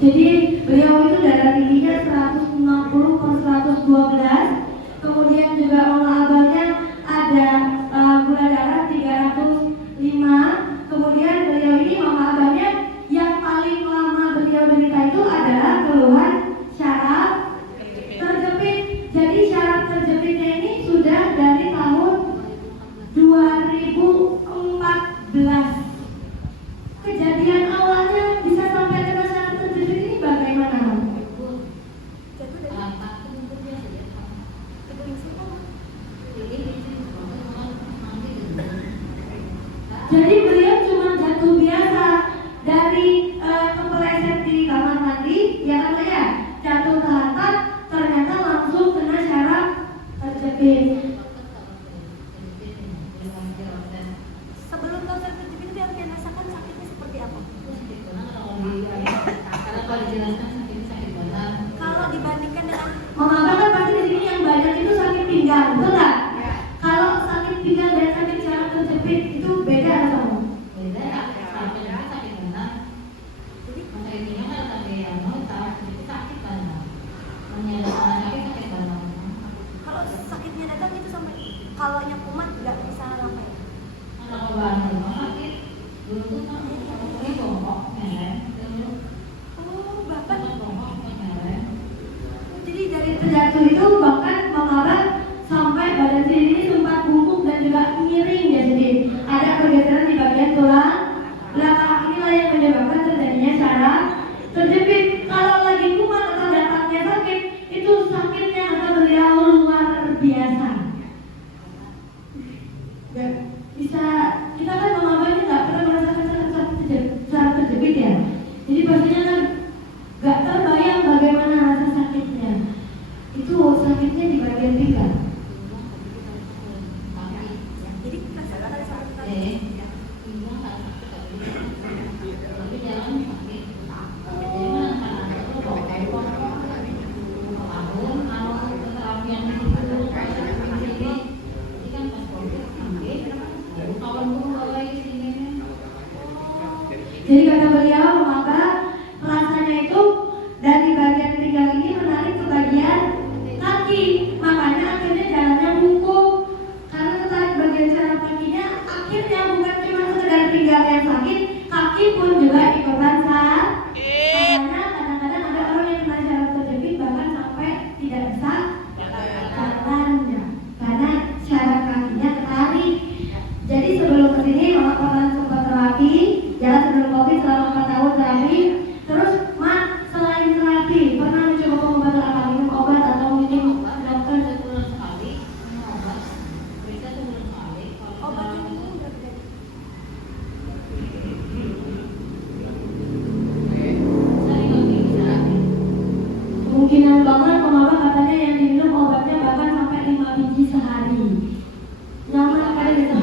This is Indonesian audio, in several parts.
Jadi beliau itu darah tingginya 160 per 112. Kemudian juga mama abangnya ada gula darah 305. Kemudian beliau ini mama abangnya yang paling lama beliau derita itu adalah keluhan syaraf terjepit. Jadi syaraf terjepitnya ini sudah dari tahun 2014. Kejadian awalnya bisa sampai kena syaraf terjepit ini bagaimana? Jadi beliau cuma jatuh biasa dari kepleset di kamar mandi, ya kan ya, jatuh ke lantai, ternyata langsung kena syaraf terjepit. Sebelum konser terjepit itu yang kalian rasakan sakitnya seperti apa? Kalau dibandingkan dengan Mama kan pasti di sini yang banyak itu sakit pinggang, betul nggak? Kalau sakit pinggang dan sakit syaraf terjepit itu beda atau sama? kalau sakitnya datang itu sampai kalau yang kumat nggak bisa lama ya? Oh, bahkan Jadi dari terjatuh itu bahkan mengarah sampai badan sendiri ini sempat bungkuk dan juga miring ya, jadi ada pergeseran di bagian tulang belakang. Inilah yang menyebabkan terjadinya syaraf terjepit. Kalau lagi kumat atau datangnya sakit, itu sakitnya akan beliau luar biasa. Gak bisa, kita kan mengalami nggak pernah merasakan syaraf terjepit ya. Jadi pastinya kan gak terbayang bagaimana rasa sakitnya. Itu sakitnya di bagian pinggang. jadi rasakan ada sakit. Jadi kata beliau, maka rasanya itu dari bagian pinggang ini menarik ke bagian kaki, makanya akhirnya jalannya bungkuk. Karena tertarik bagian syaraf kakinya, akhirnya bukan cuma sekedar pinggang yang sakit, kaki pun juga ikutan sakit. Makanya kadang-kadang ada orang yang kena syaraf terjepit bahkan sampai tidak bisa jalannya karena syaraf kakinya tertarik. Jadi sebelum kesini mama pernah sempat terapi, jalan sebelum COVID selama 4 tahun terapi. Terus mak, selain terapi pernah mencoba pengobatan apa, minum obat atau minum dokter? Obat yang minum berapa dari? Kemungkinan banget mama katanya yang diminum obatnya bahkan sampai 5 biji sehari. Nyaman kali gitu.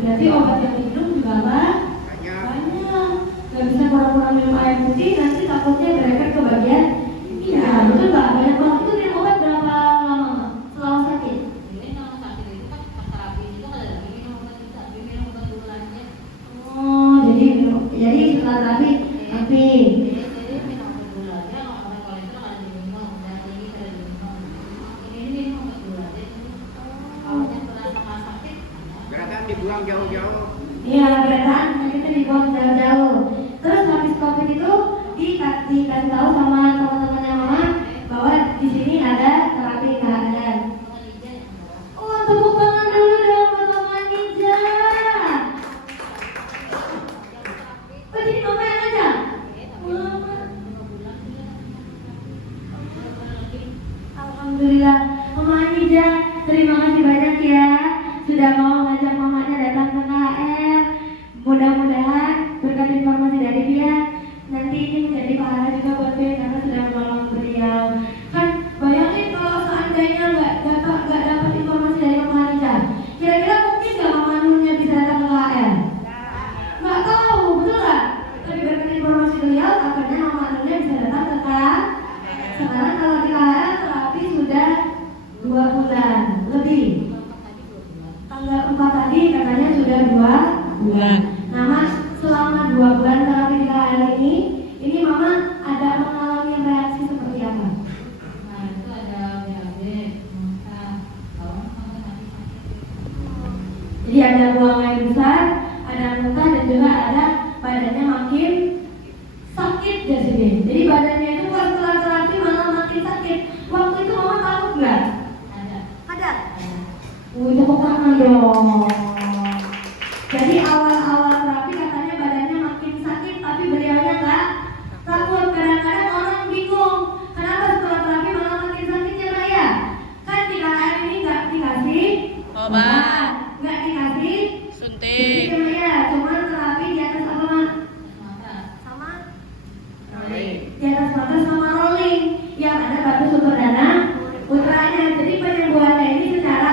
Berarti obat yang diminum juga banyak. Gak bisa kurang-kurang minum air putih, nanti takutnya berefek ke bagian pinggang. Betul nggak? Banyak banget itu minum obat berapa lama selama sakit? Oh, jadi setelah terapi tapi dibuang jauh-jauh. iya, beretaan kita dibuang jauh-jauh. Terus habis COVID itu dikasih tahu sama teman-temannya mama bahwa di sini ada terapi kehamilan. Oh, tepuk tangan dulu dong buat Mama Nija. Oh, jadi mama yang ngajak? Mama. Alhamdulillah, Mama Nija, terima kasih banyak ya sudah mau ngajak mamanya datang ke KL. Mudah-mudahan berkat informasi dari dia nanti ini menjadi pahala juga buat dia karena sudah menolong beliau. Kan bayangin kalau bulan. Nah Mas, selama 2 bulan terapi di KL ini Mama ada mengalami reaksi seperti apa? Nah itu ada BAB, muntah, bawang sama kaki sakit. Jadi ada buang air besar, ada muntah dan juga ada badannya makin sakit ya sih. Jadi badannya itu pas setelah terapi malah makin sakit. Waktu itu Mama takut nggak? Ada. Tepuk tangan dong. Jadi awal-awal terapi katanya badannya makin sakit, tapi beliaunya nggak takut. Kadang-kadang orang bingung, kenapa setelah terapi malah makin sakit ya Mbak ya? Kan di KL ini nggak dikasih obat, nggak dikasih suntik, suntik ya, cuma terapi di atas apa Mak? Sama Di atas mata sama rolling yang ada batu sumber dana putranya. Jadi penyembuhannya ini secara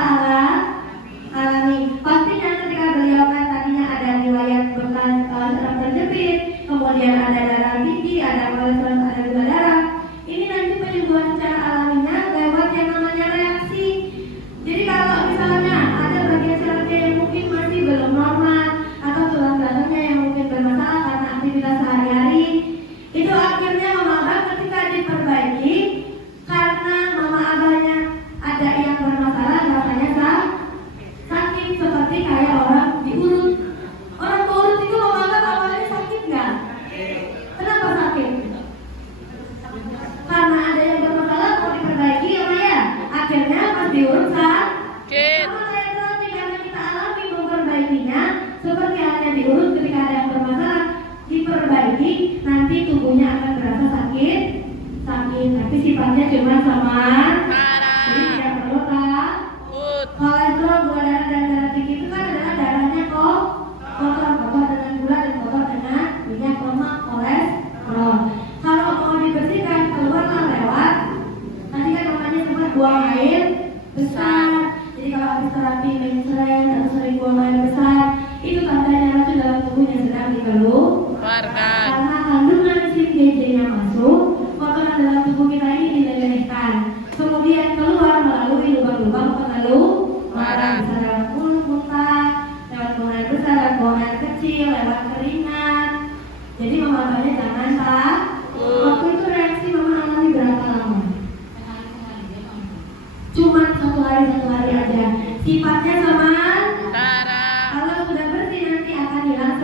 alami. Pastinya ketika beliau kan tadinya ada riwayat bekas serang terjepit, kemudian ada darah tinggi, ada kolesterol, ada gula darah. Ini nanti penyembuhan secara alaminya lewat yang namanya reaksi. Jadi kalau misalnya ada bagian sarafnya yang mungkin masih belum normal atau tulang belakangnya yang mungkin bermasalah karena aktivitas sehari-hari, itu akhirnya Mama Abah ketika diperbaiki karena Mama Abahnya ada yang bermasalah rasanya sakit seperti kayak orang diurut. Orang diurut itu Mama Abah awalnya sakit nggak? Kenapa sakit? Karena ada yang bermasalah mau diperbaiki ya Maya. Akhirnya pas diurut Sakit. sama kayak terapi karena kita alami memperbaikinya seperti halnya diurut ketika ada yang bermasalah diperbaiki nanti tubuhnya akan berasa sakit tapi sifatnya cuma sama jadi tidak perlu takut. kolesterol, gula darah dan darah tinggi itu kan adalah darahnya kotor dengan gula dan kotor dengan minyak lemak kolesterol. Kalau mau dibersihkan keluarlah lewat tadi kan namanya sempat buang air besar. Jadi kalau habis terapi mencret atau sering buang air besar itu tandanya racun dalam tubuhnya sedang dikeluarkan. Karena kandungan zinc JJ-nya masuk, kotoran dalam tubuh kita ini dilelehkan, kemudian keluar melalui lubang-lubang pengeluaran, bisa lewat mulut, muntah, lewat buang air besar, lewat buang air kecil, lewat keringat. Jadi Mama Abahnya jangan takut. Waktu itu reaksi Mama alami berapa lama? Cuma 1 hari aja. Sifatnya sama. Kalau sudah bersih nanti akan hilang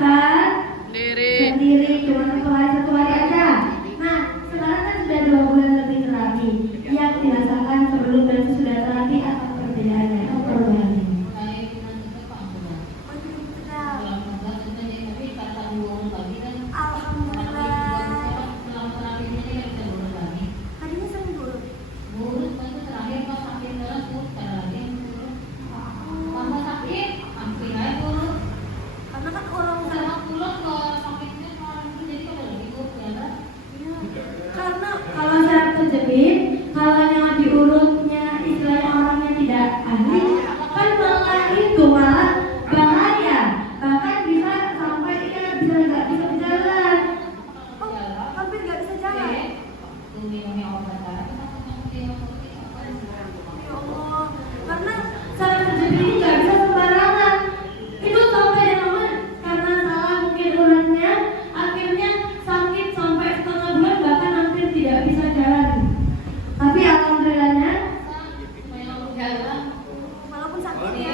sendiri. Cuma 1 hari aja. Nah, sekarang kan sudah 2 bulan lebih terapi. Yang dirasakan sebelum dan sesudah terapi apa perbedaannya? Apa perubahannya? tadinya sering dulu. Karena kan orang Karena kalau saraf terjepit, kalau yang diurutnya istilahnya orangnya tidak ahli, kan malah bahaya. Bahkan bisa sampai nggak bisa berjalan. hampir nggak bisa jalan. Ya Allah, karena Saraf terjepit ini nggak bisa sembarangan. Itu sampai yang mana? Karena salah mungkin uratnya, akhirnya sakit sampai setengah bulan bahkan hampir tidak bisa jalan. Tapi alhamdulillahnya walaupun sakit ya.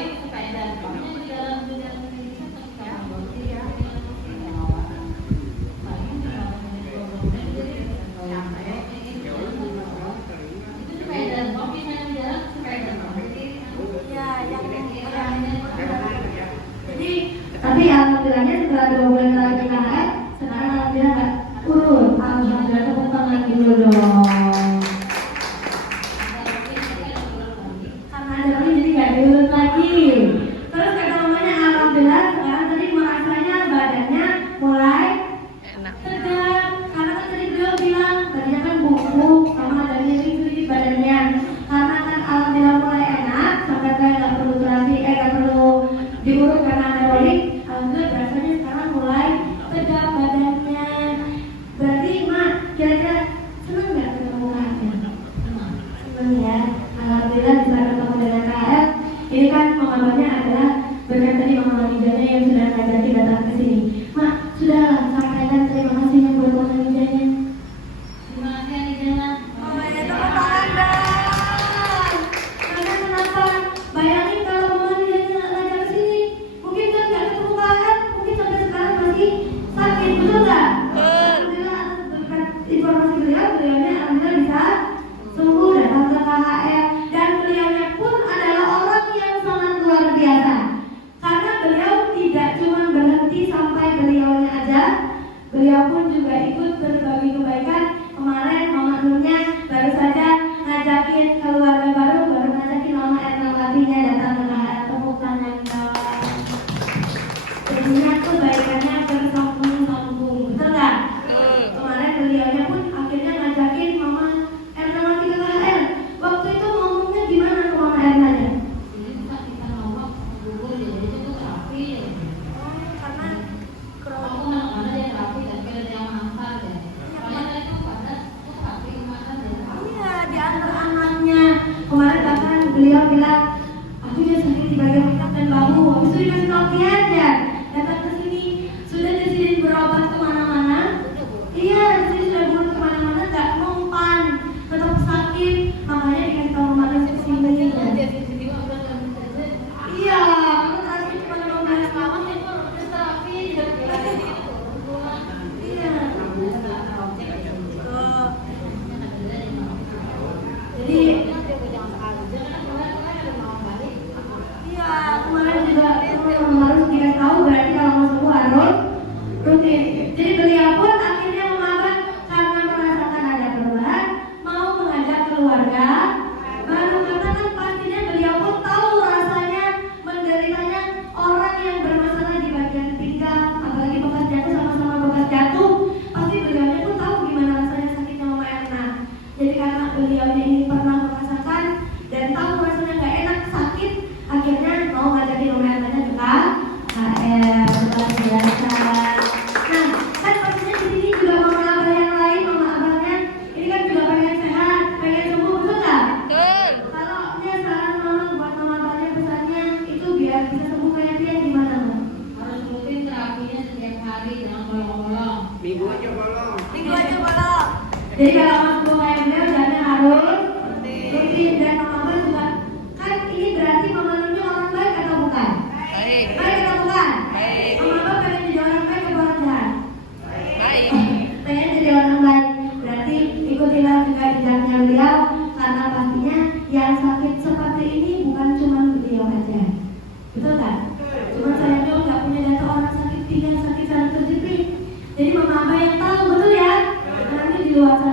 jadi tapi alhamdulillahnya setelah 2 bulan terapi KHF sekarang alhamdulillah nggak urut. Alhamdulillah, tepuk tangan dulu dong. Karena ada lagi jadi nggak diurut lagi. Terus kata mamanya alhamdulillah sekarang tadi merasanya badannya mulai Enak. tegak. Karena kan tadi beliau bilang tadinya kan bungkuk sama ada nyeri sedikit badannya. Karena kan alhamdulillah mulai enak sampai kayak nggak perlu terapi, nggak perlu diurut karena ada rolling. Alhamdulillah rasanya sekarang mulai tegak badannya. Berarti Mak kira-kira seneng beliau pun juga ikut berbagi kebaikan. Kemarin Mama Nurnya baru saja ngajakin keluarga baru ngajakin Mama Ernawatinya datang ke KHL. Tepuk tangan kawan. Jadinya tuh baikannya bersambung-sambung, betul nggak? Kemarin beliaunya pun akhirnya ngajakin Mama Ernawati ke KHL. Waktu itu ngomongnya gimana ke Mama Ernanya? Jadi kita ngomong gugur jadi itu terapi ya. Karena Aku mana dia terapi dan kira dia mantan ya. Soalnya tadi tuh pada tuh terapi mana dia. iya Di antar anaknya. Kemarin bahkan beliau bilang, aku ya sakit di bagian otak dan bahu. Habis itu dikasih latihan ya. Datang ke sini, sudah disini berobat kemana-mana. Iya, disini sudah berobat kemana-mana, nggak mempan, tetap sakit. Makanya dikasih tahu kemana kesini. Iya, karena terakhir cuma 15 tahun itu harus terapi. Iya. Jadi iya, kemarin juga harus dikasih tahu berarti kalau mau sembuh harus rutin. Jadi beliau pun akhirnya mengangkat karena merasakan ada perubahan, mau mengajak keluarga baru, karena kan pastinya beliau pun tahu rasanya menderitanya orang yang bermasalah di bagian pinggang, apalagi bekas jatuh, sama-sama bekas jatuh, pasti beliaunya pun tahu gimana rasanya sakitnya Mama Erna. Jadi karena beliaunya ini pernah merasakan dan tahu rasanya nggak enak, sakit, akhirnya mau ngajakin Mama Ernanya ke KHL. Luar biasa. Nah, kan pastinya di sini juga mama abah yang lain, mama abahnya ini kan juga pengen sehat, pengen sembuh, betul nggak? Betul. Kalau saran mama buat mama abahnya, pesannya itu biar bisa sembuh kayak dia gimana, Mama? Harus rutin terapinya setiap hari, jangan bolong-bolong. minggu aja bolong Jadi kalau mau sembuh kayak beliau, jangan harus rutin. Dan mama abah juga, kan ini berarti mama Nurnya orang baik atau bukan? Baik. Baik atau bukan? Baik. Mama abah pengen jadi orang baik atau orang jahat? Baik. Pengen jadi orang baik, berarti ikutilah juga jejaknya beliau, karena pastinya yang sakit seperti ini bukan cuma beliau aja, betul kan? Cuma saya dulu nggak punya data orang sakit pinggang, sakit sana terjepit. Jadi mama abah yang tahu, betul ya? Nanti di luar sana